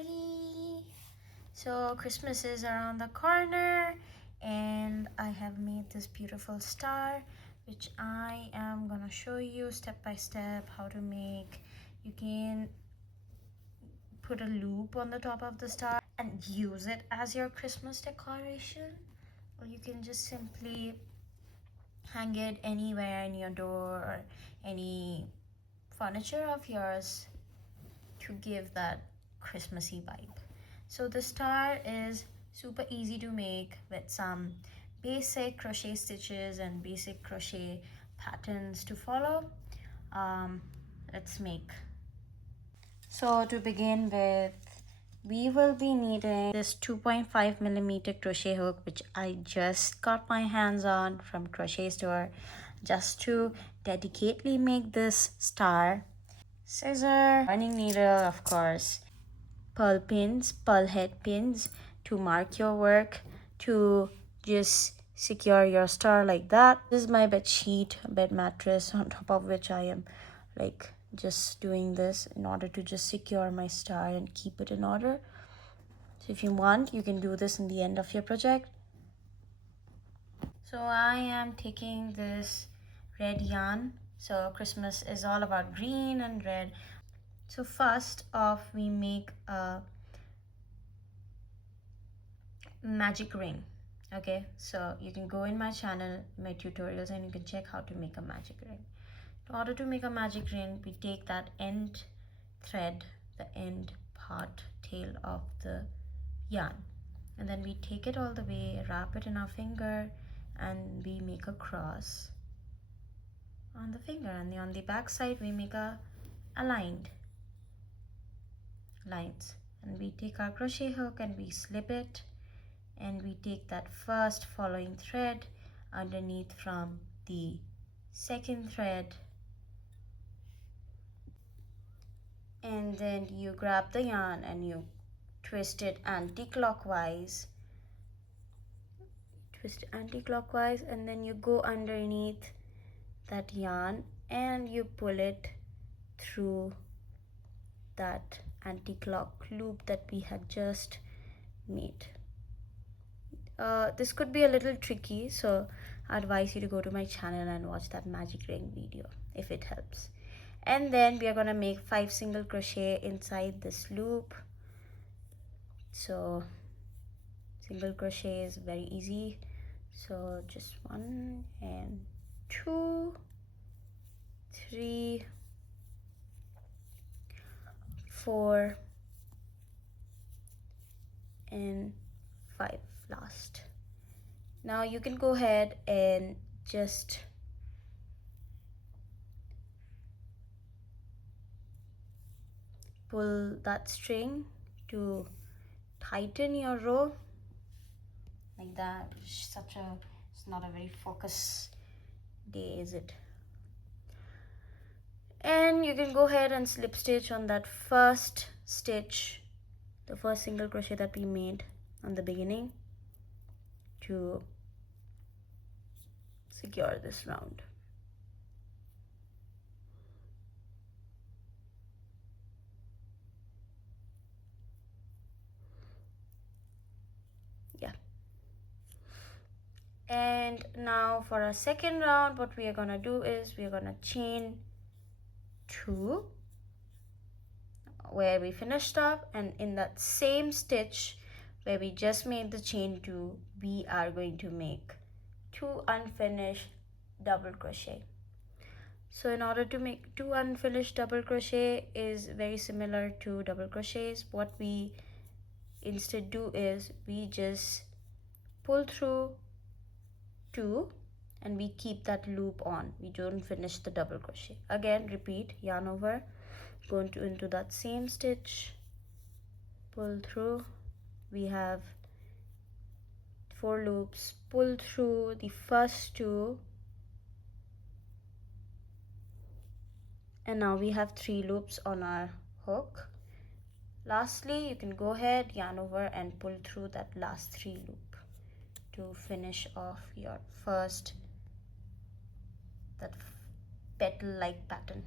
everybody! So Christmas is around the corner and I have made this beautiful star which I am gonna show you step by step how to make. You can put a loop on the top of the star and use it as your Christmas decoration, or you can just simply hang it anywhere in your door or any furniture of yours to give that Christmassy vibe. So the star is super easy to make with some basic crochet stitches and basic crochet patterns to follow. Let's make. So to begin with, we will be needing this 2.5mm crochet hook which I just got my hands on from crochet store just to dedicately make this star. Scissor, running needle, of course, pearl pins, pearl head pins to mark your work, to just secure your star like that. This is my bed sheet, bed mattress, on top of which I am like just doing this in order to just secure my star and keep it in order. So if you want, you can do this in the end of your project. So I am taking this red yarn. So Christmas is all about green and red. So first off, we make a magic ring. Okay, so you can go in my channel, my tutorials, and you can check how to make a magic ring. In order to make a magic ring, we take that end thread, the end part, tail of the yarn, and then we take it all the way, wrap it in our finger, and we make a cross on the finger, and on the back side we make a aligned lines, and we take our crochet hook and we slip it, and we take that first following thread underneath from the second thread, and then you grab the yarn and you twist it anti-clockwise, and then you go underneath that yarn and you pull it through that anti-clock loop that we had just made. This could be a little tricky, so I advise you to go to my channel and watch that magic ring video if it helps. And then we are going to make 5 single crochet inside this loop. So single crochet is very easy, so just 1 and 2, 3, 4 and 5 last. Now you can go ahead and just pull that string to tighten your row like that. It's not a very focused day, is it? And you can go ahead and slip stitch on that first stitch, the first single crochet that we made on the beginning, to secure this round. Yeah. And now for our second round, what we are gonna do is we are gonna chain 2 where we finished up, and in that same stitch where we just made the chain 2, we are going to make 2 unfinished double crochet. So in order to make 2 unfinished double crochet is very similar to double crochets. What we instead do is we just pull through 2 and we keep that loop on. We don't finish the double crochet. Again, repeat, yarn over, go into that same stitch, pull through. We have 4 loops, pull through the first 2, and now we have 3 loops on our hook. Lastly, you can go ahead, yarn over and pull through that last 3 loop to finish off your first, that petal like pattern.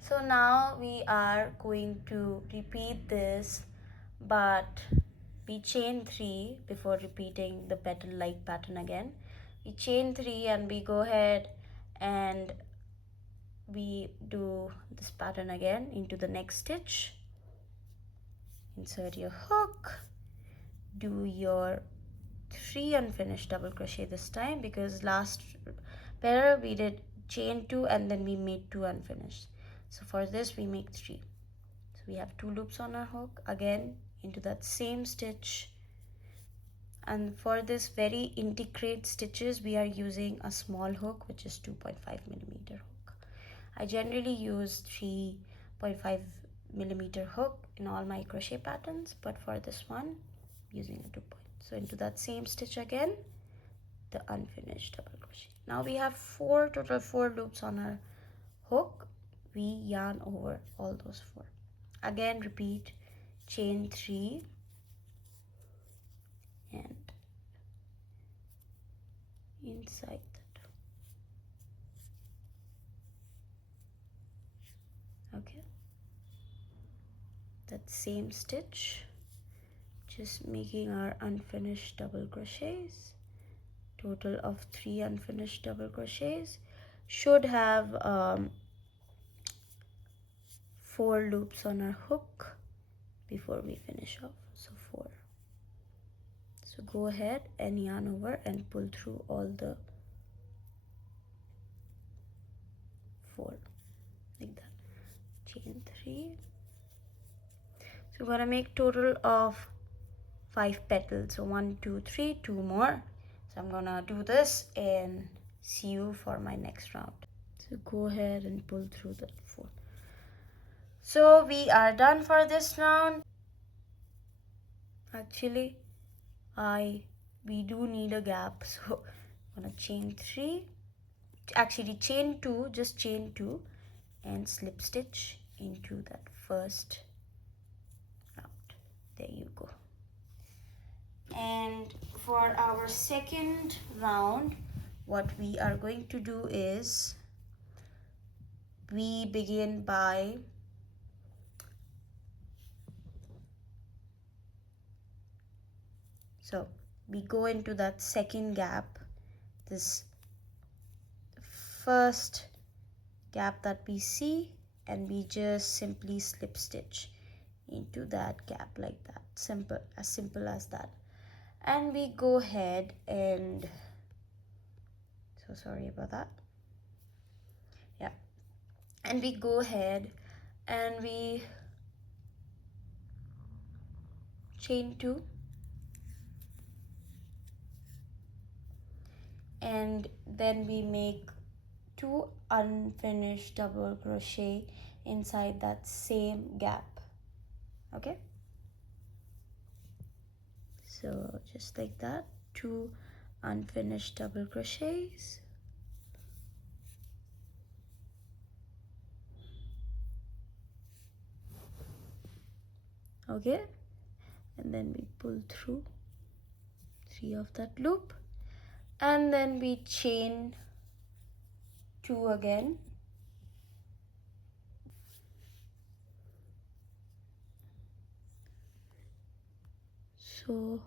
So now we are going to repeat this, but we chain 3 before repeating the petal like pattern again. We chain 3 and we go ahead and we do this pattern again into the next stitch. Insert your hook, do your 3 unfinished double crochet this time, because last pair we did chain 2 and then we made 2 unfinished. So for this we make 3. So we have 2 loops on our hook, again into that same stitch, and for this very intricate stitches we are using a small hook, which is 2.5 millimeter hook. I generally use 3.5 millimeter hook in all my crochet patterns, but for this one I'm using a 2 point. So into that same stitch again, the unfinished double crochet. Now we have total 4 loops on our hook. We yarn over all those 4. Again repeat chain 3 and inside that. Okay, that same stitch, just making our unfinished double crochets. Total of 3 unfinished double crochets. Should have 4 loops on our hook before we finish off. So 4. So go ahead and yarn over and pull through all the 4 like that. Chain 3. So we're gonna make total of 5 petals. So 1, 2, 3, 2 more. So I'm gonna do this and see you for my next round. So go ahead and pull through that 4. So we are done for this round. Actually, we do need a gap, so I'm gonna chain 3. Actually, chain 2, just chain 2 and slip stitch into that first round. There you go. And for our second round, what we are going to do is we begin by so we go into that second gap, this first gap that we see, and we just simply slip stitch into that gap like that. Simple as that. And we go ahead and so sorry about that. Yeah, and we go ahead and we chain 2 and then we make 2 unfinished double crochet inside that same gap. Okay, so just like that, 2 unfinished double crochets. Okay, and then we pull through 3 of that loop, and then we chain 2 again. So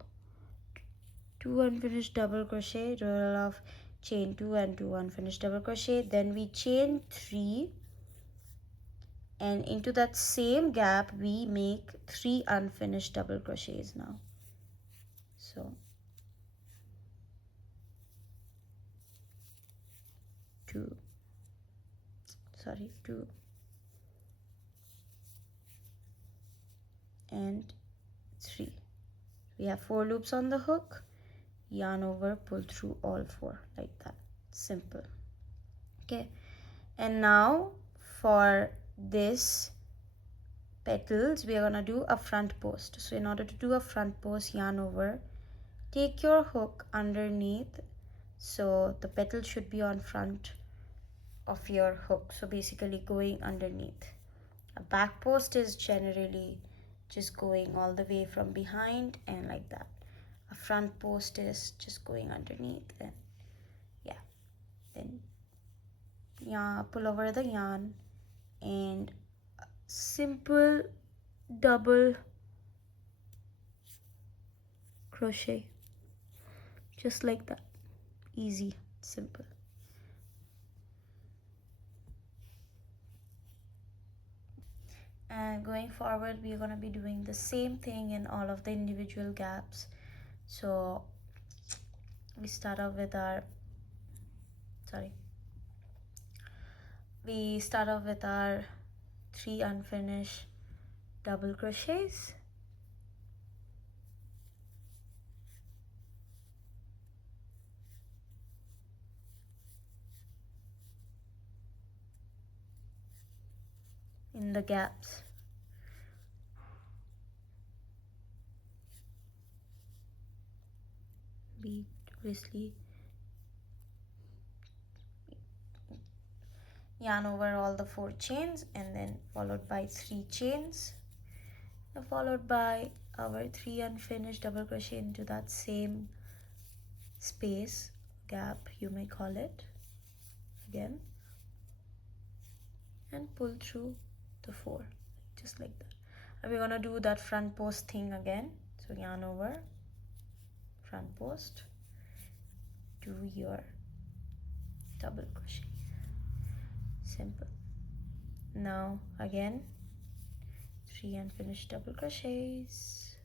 2 unfinished double crochet, total of chain 2 and 2 unfinished double crochet. Then we chain 3 and into that same gap we make 3 unfinished double crochets now. So 2 and 3. We have 4 loops on the hook, yarn over, pull through all 4 like that. Simple. Okay, and now for this petals we are gonna do a front post. So in order to do a front post, yarn over, take your hook underneath, so the petal should be on front of your hook, so basically going underneath. A back post is generally just going all the way from behind and like that. A front post is just going underneath, and yeah, then pull over the yarn and simple double crochet, just like that. Easy, simple. And going forward, we're going to be doing the same thing in all of the individual gaps. So we start off with our we start off with our 3 unfinished double crochets. In the gaps. We obviously yarn over all the 4 chains, and then followed by 3 chains, followed by our 3 unfinished double crochet into that same space, gap you may call it, again, and pull through the 4, just like that. And we're gonna do that front post thing again. So yarn over, front post, do your double crochet. Simple. Now again, 3 unfinished double crochets,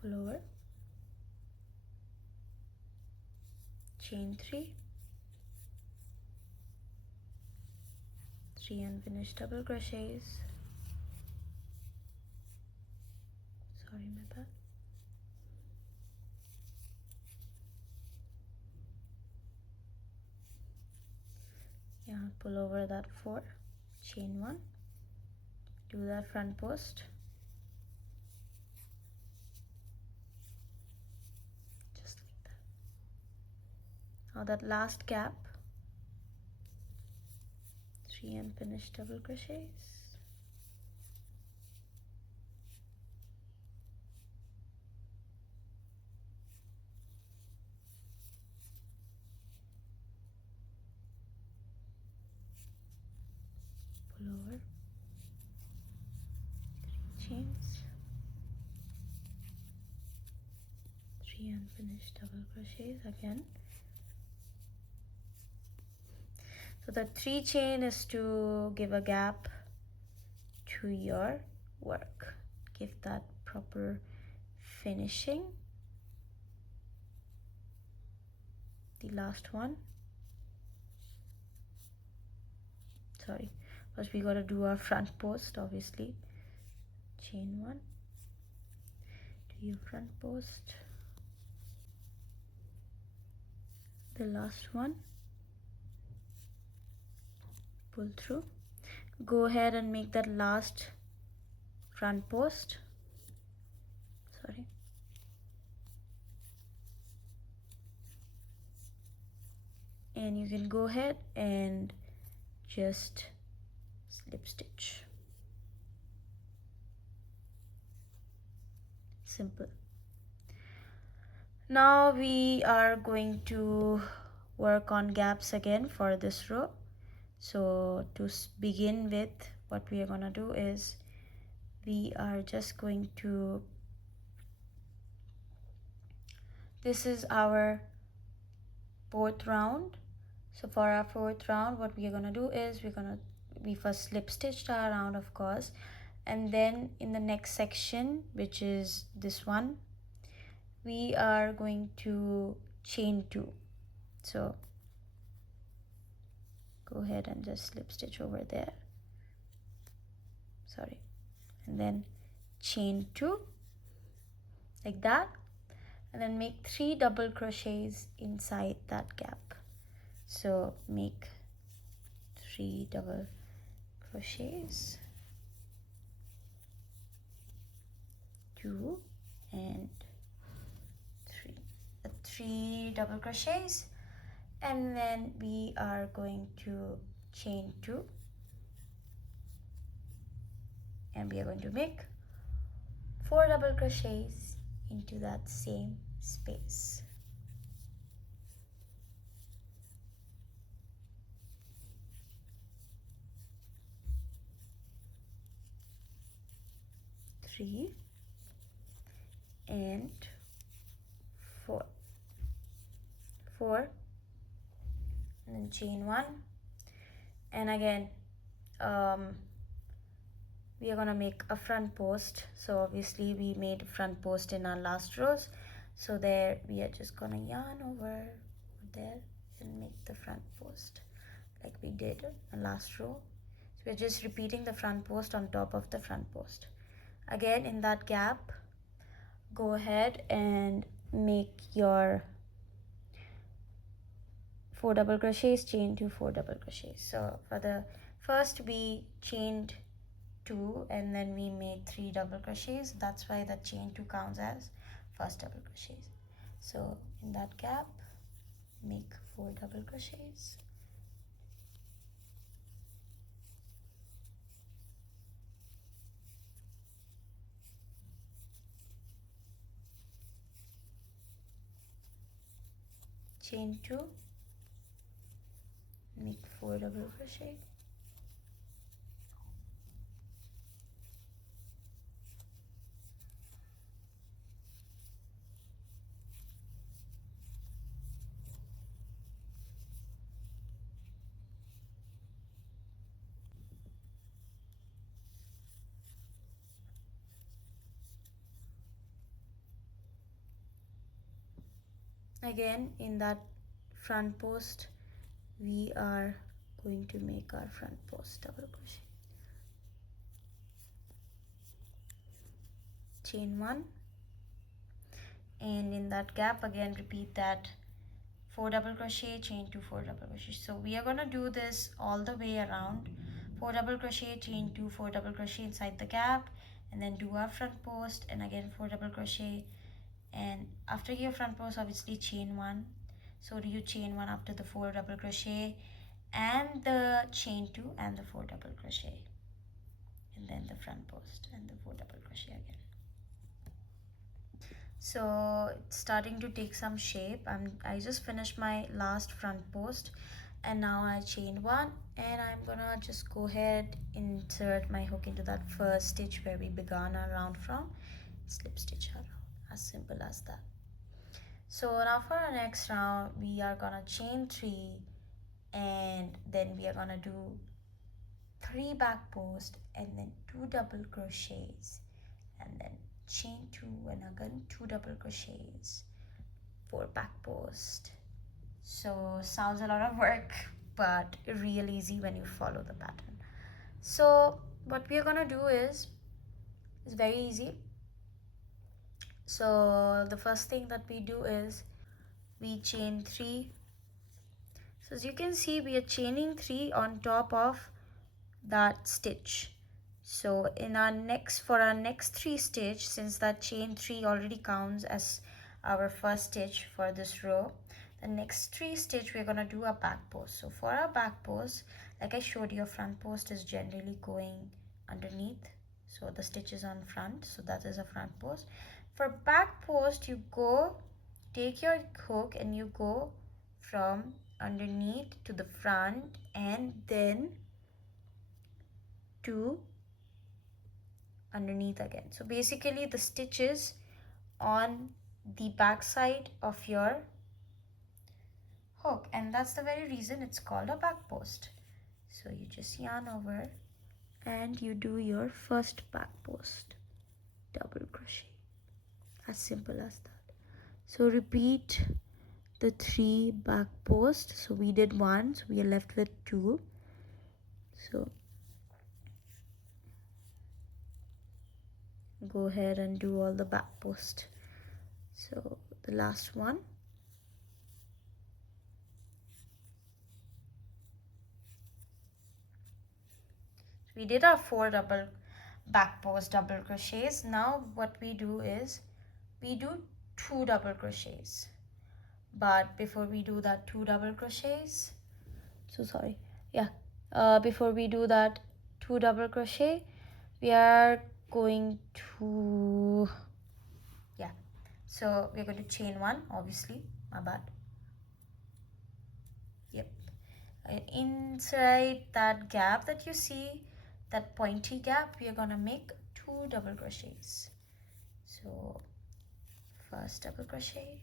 pull over, chain 3, 3 unfinished double crochets, sorry, my bad, yeah, pull over that 4, chain 1, do that front post, just like that. Now that last gap, 3 unfinished double crochets, pull over, 3 chains, 3 unfinished double crochets again. So the 3 chain is to give a gap to your work, give that proper finishing. The last one, sorry, first we got to do our front post, obviously. Chain 1, do your front post, the last one, pull through, go ahead and make that last front post, sorry, and you can go ahead and just slip stitch. Simple. Now we are going to work on gaps again for this row. So to begin with, what we are gonna do is we are just going to, this is our 4th round. So for our 4th round, what we are gonna do is we first slip stitched our round, of course, and then in the next section, which is this one, we are going to chain 2. So go ahead and just slip stitch over there, sorry, and then chain 2 like that, and then make 3 double crochets inside that gap. So make 3 double crochets, 2 and 3, 3 double crochets, and then we are going to chain 2, and we are going to make 4 double crochets into that same space. Three and 4, and then chain 1, and again we are gonna make a front post. So obviously we made a front post in our last rows, so there we are just gonna yarn over there and make the front post like we did in the last row. So we're just repeating the front post on top of the front post. Again, in that gap, go ahead and make your 4 double crochets, chain 2, 4 double crochets. So for the first we chained 2 and then we made 3 double crochets. That's why the chain 2 counts as first double crochets. So in that gap, make 4 double crochets. Chain 2, make 4 double crochet. Again, in that front post, we are going to make our front post double crochet. Chain 1, and in that gap again repeat that 4 double crochet, chain 2, 4 double crochet. So we are going to do this all the way around. 4 double crochet, chain 2, 4 double crochet inside the gap, and then do our front post, and again 4 double crochet, and after your front post obviously chain 1. So do you chain 1 after the 4 double crochet and the chain 2 and the 4 double crochet, and then the front post and the 4 double crochet again. So it's starting to take some shape. I just finished my last front post, and now I chained 1, and I'm gonna just go ahead, insert my hook into that first stitch where we began our round from, slip stitch around, as simple as that. So now for our next round, we are gonna chain 3, and then we are gonna do 3 back post and then 2 double crochets, and then chain 2 and again 2 double crochets, 4 back post. So sounds a lot of work, but real easy when you follow the pattern. So what we are gonna do is very easy. So the first thing that we do is we chain 3. So as you can see, we are chaining 3 on top of that stitch. So in our next, for our next 3 stitch, since that chain 3 already counts as our first stitch for this row, the next 3 stitch we're gonna do a back post. So for our back post, like I showed you, front post is generally going underneath, so the stitch is on front, so that is a front post. For back post, you go, take your hook and you go from underneath to the front and then to underneath again. So basically the stitches on the back side of your hook, and that's the very reason it's called a back post. So you just yarn over and you do your first back post double crochet, as simple as that. So repeat the 3 back posts. So we did 1, so we are left with 2. So go ahead and do all the back post. So the last one, we did our 4 double back post double crochets. Now what we do is we do 2 double crochets, but before we do that 2 double crochets, before we do that 2 double crochet, we are going to, yeah, so we're going to chain 1, obviously, my bad. Yep. And inside that gap that you see, that pointy gap, we are going to make 2 double crochets. So first double crochet,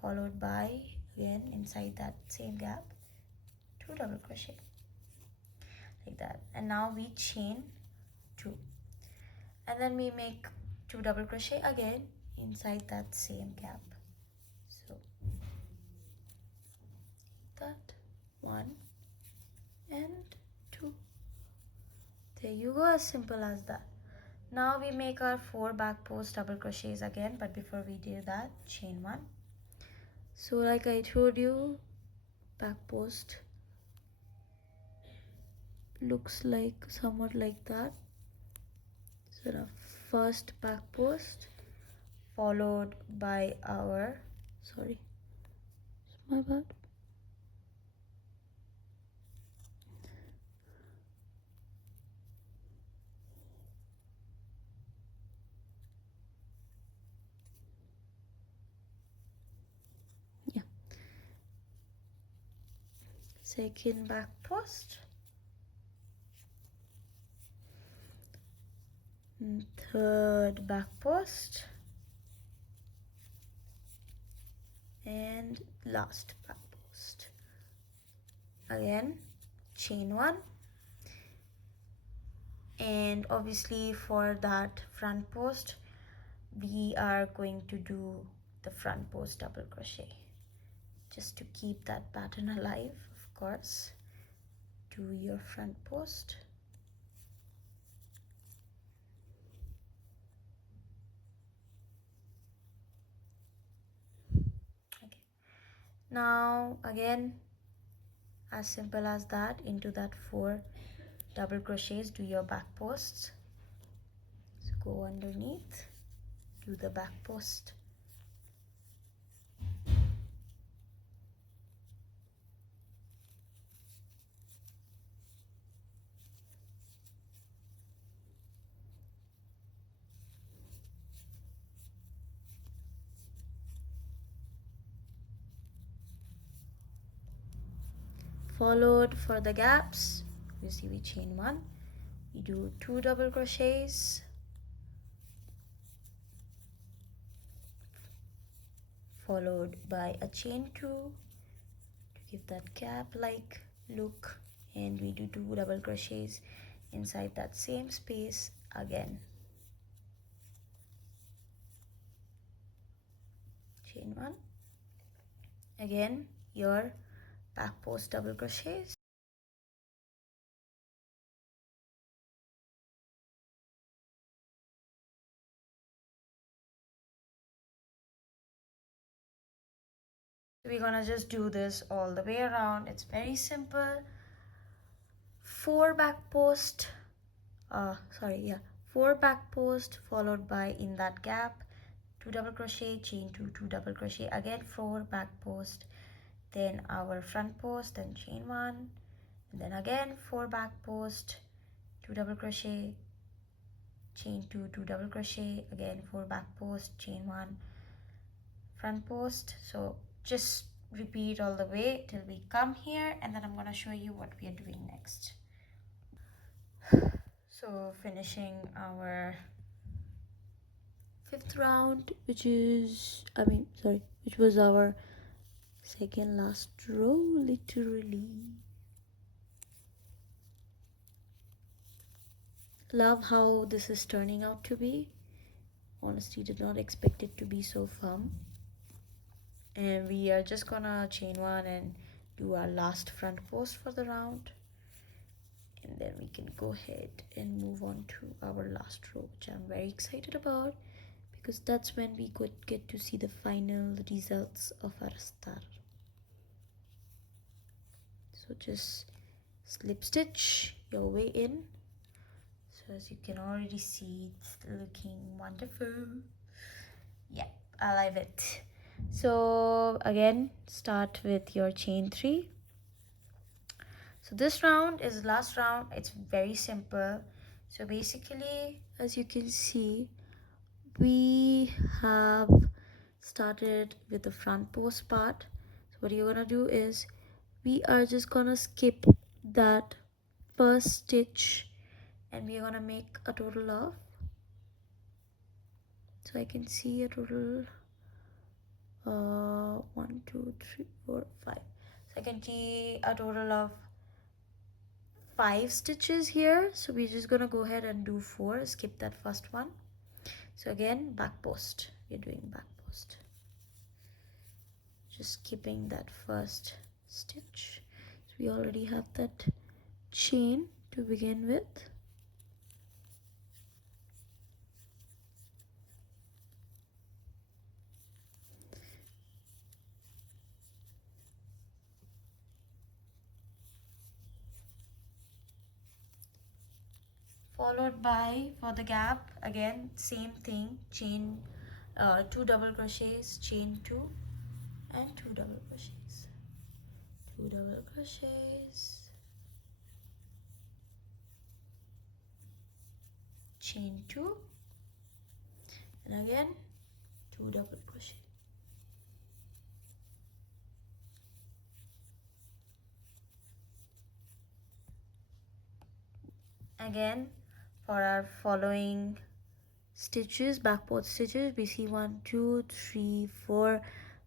followed by, again inside that same gap, 2 double crochet, like that. And now we chain 2, and then we make 2 double crochet again inside that same gap. So that 1 and 2, there you go, as simple as that. Now we make our 4 back post double crochets again, but before we do that, chain 1. So like I told you, back post looks like somewhat like that. So the first back post, followed by our, sorry, it's my bad. Yeah, second back post, and third back post, and last back post. Again, chain 1, and obviously for that front post we are going to do the front post double crochet just to keep that pattern alive. Of course, do your front post. Okay, now again, as simple as that, into that 4 double crochets, do your back posts. So go underneath, do the back post. Followed for the gaps, you see we chain 1, we do 2 double crochets, followed by a chain 2 to give that gap like look, and we do 2 double crochets inside that same space again, chain 1, again your back post double crochets, we're gonna just do this all the way around. It's very simple. 4 back post, 4 back post, followed by, in that gap, 2 double crochet, chain 2, 2 double crochet, again 4 back post, then our front post, then chain 1, and then again 4 back post, 2 double crochet, chain 2, 2 double crochet, again 4 back post, chain 1, front post. So just repeat all the way till we come here, and then I'm going to show you what we are doing next. So finishing our 5th round, which was our second last row, literally. Love how this is turning out to be. Honestly, did not expect it to be so firm. And we are just gonna chain 1 and do our last front post for the round, and then we can go ahead and move on to our last row, which I'm very excited about, because that's when we could get to see the final results of our star. So just slip stitch your way in. So as you can already see, it's looking wonderful. Yeah, I love it. So again, start with your chain 3. So So this round is last round. It's very simple. So basically, as you can see, we have started with the front post part. So what you're gonna do is we are just gonna skip that first stitch, and we're gonna make a total of, so I can see a total 1 2 3 4 5, so I can see a total of 5 stitches here. So we're just gonna go ahead and do 4, skip that first one. So again, back post, we're doing back post, just skipping that first stitch. So we already have that chain to begin with. Followed by, for the gap, again same thing, chain 2 double crochets, chain 2, and 2 double crochets, 2 double crochets, chain 2, and again 2 double crochet. Again, for our following stitches, back post stitches, we see 1 2 3 4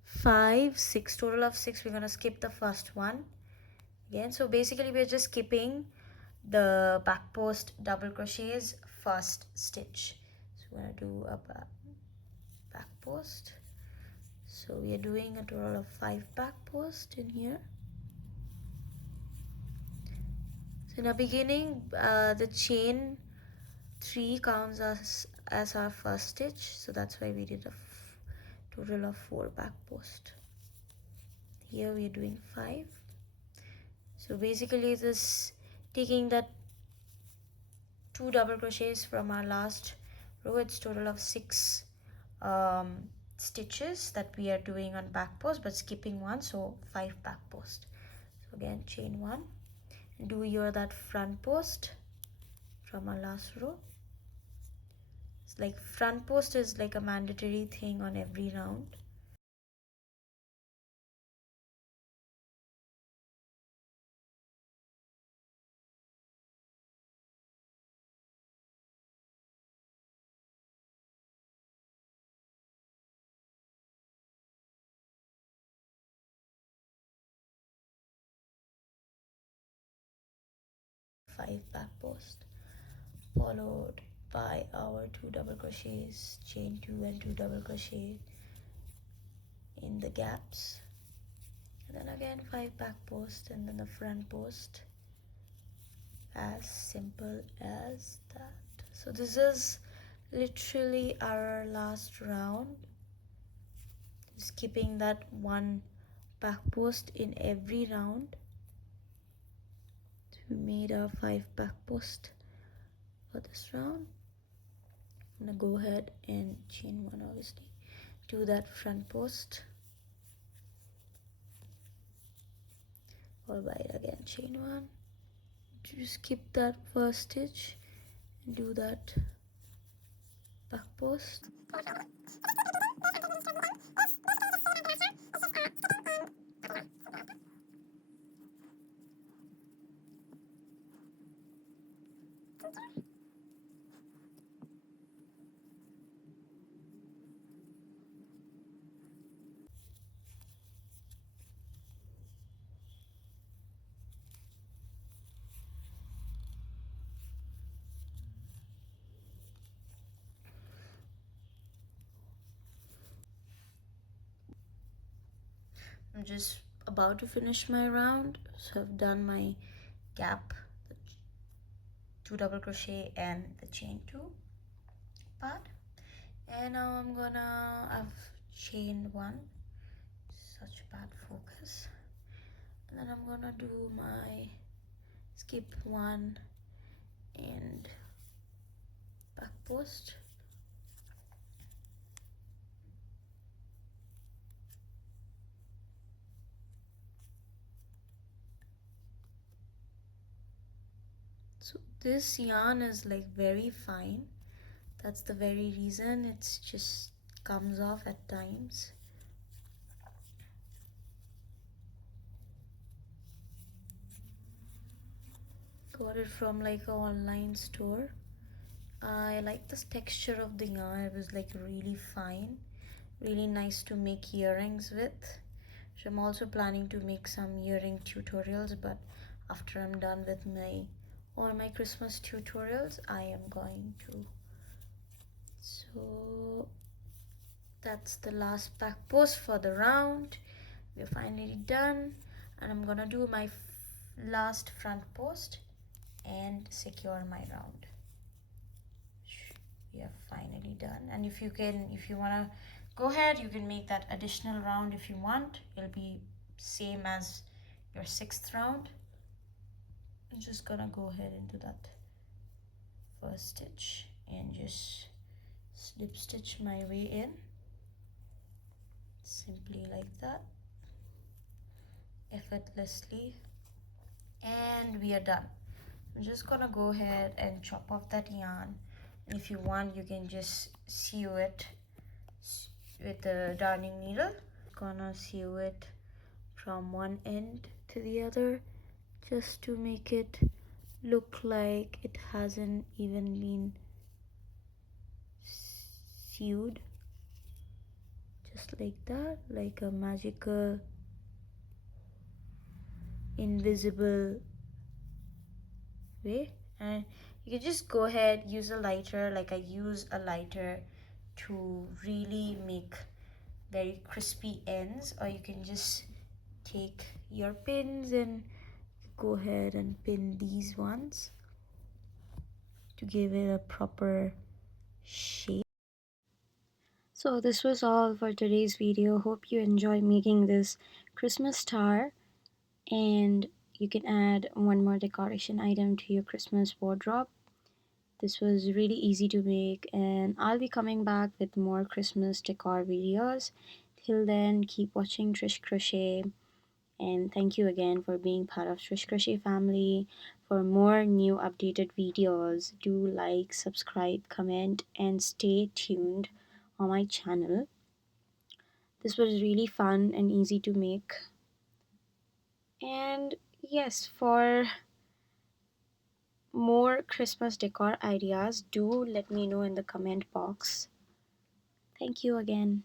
5 6, total of 6. We're going to skip the first one again. So basically we're just skipping the back post double crochets first stitch. So we're going to do a back post. So we are doing a total of 5 back posts in here. So in the beginning, the chain 3 counts as our first stitch, so that's why we did a total of 4 back posts. Here we are doing 5. So basically this taking that 2 double crochets from our last row, it's total of 6 stitches that we are doing on back post, but skipping one, so 5 back posts. So again, chain 1, do your that front post from our last row. It's like front post is like a mandatory thing on every round. Five back post, followed by our 2 double crochets, chain 2 and 2 double crochet in the gaps, and then again 5 back post, and then the front post. As simple as that. So this is literally our last round, skipping that one back post in every round. So we made our 5 back post for this round. I'm gonna go ahead and chain 1, obviously, do that front post, followed by again chain 1, to skip that first stitch and do that back post. I'm just about to finish my round, so I've done my gap, the 2 double crochet and the chain 2 part, and now I've chained 1, such bad focus, and then I'm gonna do my skip 1 and back post. So this yarn is like very fine. That's the very reason it's just comes off at times. Got it from like a online store. I like this texture of the yarn. It was like really fine, really nice to make earrings with. So I'm also planning to make some earring tutorials, but after I'm done with all my Christmas tutorials, I am going to. So that's the last back post for the round. We're finally done, and I'm gonna do my last front post and secure my round. We are finally done. And if you wanna go ahead, you can make that additional round if you want. It'll be same as your 6th round. I'm just gonna go ahead into that first stitch and just slip stitch my way in, simply like that, effortlessly, and we are done. I'm just gonna go ahead and chop off that yarn, and if you want you can just sew it with the darning needle. Gonna sew it from one end to the other just to make it look like it hasn't even been sewed, just like that, like a magical invisible way. And you can just go ahead, use a lighter, like I use a lighter to really make very crispy ends, or you can just take your pins and go ahead and pin these ones to give it a proper shape. So this was all for today's video. Hope you enjoy making this Christmas star, and you can add one more decoration item to your Christmas wardrobe. This was really easy to make, and I'll be coming back with more Christmas decor videos. Till then, keep watching Trish Crochet, and thank you again for being part of Trish Crochet family. For more new updated videos, do like, subscribe, comment, and stay tuned on my channel. This was really fun and easy to make. And yes, for more Christmas decor ideas, do let me know in the comment box. Thank you again.